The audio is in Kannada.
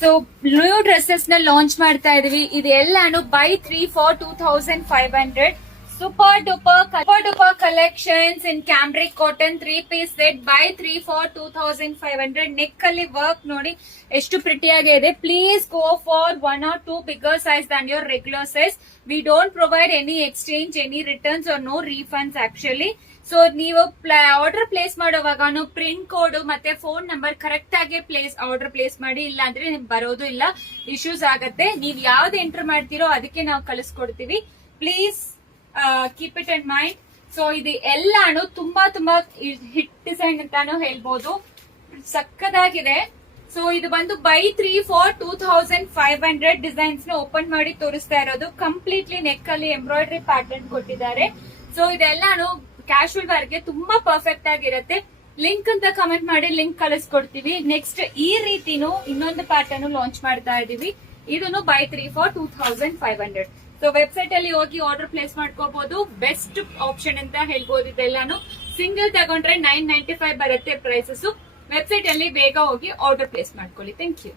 ಸೊ ನ್ಯೂ ಡ್ರೆಸ್ಸಸ್ ನ ಲಾಂಚ್ ಮಾಡ್ತಾ ಇದೀವಿ. ಇದೆಲ್ಲಾನು buy 3 for 2500. Super duper collections in cambric cotton 3-piece set buy 3 for 2500. Neck ಅಲ್ಲಿ ವರ್ಕ್ ನೋಡಿ ಎಷ್ಟು ಪ್ರಿಟಿ ಆಗಿದೆ. Please go for 1 or 2 bigger size than your regular size. We don't provide any exchange, any returns or no refunds actually. So ನೀವು ಆರ್ಡರ್ ಪ್ಲೇಸ್ ಮಾಡುವಾಗ ಪ್ರಿಂಟ್ ಕೋಡ್ ಮತ್ತೆ ಫೋನ್ ನಂಬರ್ ಕರೆಕ್ಟ್ ಆಗಿ ಆರ್ಡರ್ ಪ್ಲೇಸ್ ಮಾಡಿ, ಇಲ್ಲ ಅಂದ್ರೆ ನಿಮ್ಗೆ ಬರೋದು ಇಲ್ಲ, ಇಶ್ಯೂಸ್ ಆಗತ್ತೆ. ನೀವ್ ಯಾವ್ದು ಎಂಟರ್ ಮಾಡ್ತೀರೋ ಅದಕ್ಕೆ ನಾವು ಕಳಿಸ್ಕೊಡ್ತೀವಿ. Please keep it in mind. So ಇದು ಎಲ್ಲಾನು ತುಂಬಾ ಹಿಟ್ ಡಿಸೈನ್ ಅಂತಾನು ಹೇಳ್ಬೋದು. ಸಕ್ಕದಾಗಿದೆ. ಸೊ ಇದು ಬಂದು ಬೈ 3 for 2500 ಡಿಸೈನ್ಸ್ ನ ಓಪನ್ ಮಾಡಿ ತೋರಿಸ್ತಾ ಇರೋದು. ಕಂಪ್ಲೀಟ್ಲಿ ನೆಕ್ ಅಲ್ಲಿ ಎಂಬ್ರಾಯ್ಡರಿ ಪ್ಯಾಟರ್ನ್ ಕೊಟ್ಟಿದ್ದಾರೆ. ಸೊ ಇದೆಲ್ಲಾನು ಕ್ಯಾಶುವಲ್ ವೇರ್ ಗೆ ತುಂಬಾ ಪರ್ಫೆಕ್ಟ್ ಆಗಿರುತ್ತೆ. ಲಿಂಕ್ ಅಂತ ಕಮೆಂಟ್ ಮಾಡಿ, ಲಿಂಕ್ ಕಳಿಸ್ಕೊಡ್ತೀವಿ. ನೆಕ್ಸ್ಟ್ ಈ ರೀತಿನೂ ಇನ್ನೊಂದು ಪ್ಯಾಟರ್ನ್ ಲಾಂಚ್ ಮಾಡ್ತಾ ಇದೀವಿ. ಇದನ್ನು ಬೈ 3 for 2500. ಸೊ ವೆಬ್ಸೈಟ್ ಅಲ್ಲಿ ಹೋಗಿ ಆರ್ಡರ್ ಪ್ಲೇಸ್ ಮಾಡ್ಕೋಬಹುದು. ಬೆಸ್ಟ್ ಆಪ್ಷನ್ ಅಂತ ಹೇಳ್ಬೋದು. ಇದೆಲ್ಲಾನು ಸಿಂಗಲ್ ತಗೊಂಡ್ರೆ 995 ಬರುತ್ತೆ ಪ್ರೈಸಸ್. ವೆಬ್ಸೈಟ್ ಅಲ್ಲಿ ಬೇಗ ಹೋಗಿ ಆರ್ಡರ್ ಪ್ಲೇಸ್ ಮಾಡ್ಕೊಳ್ಳಿ. Thank you.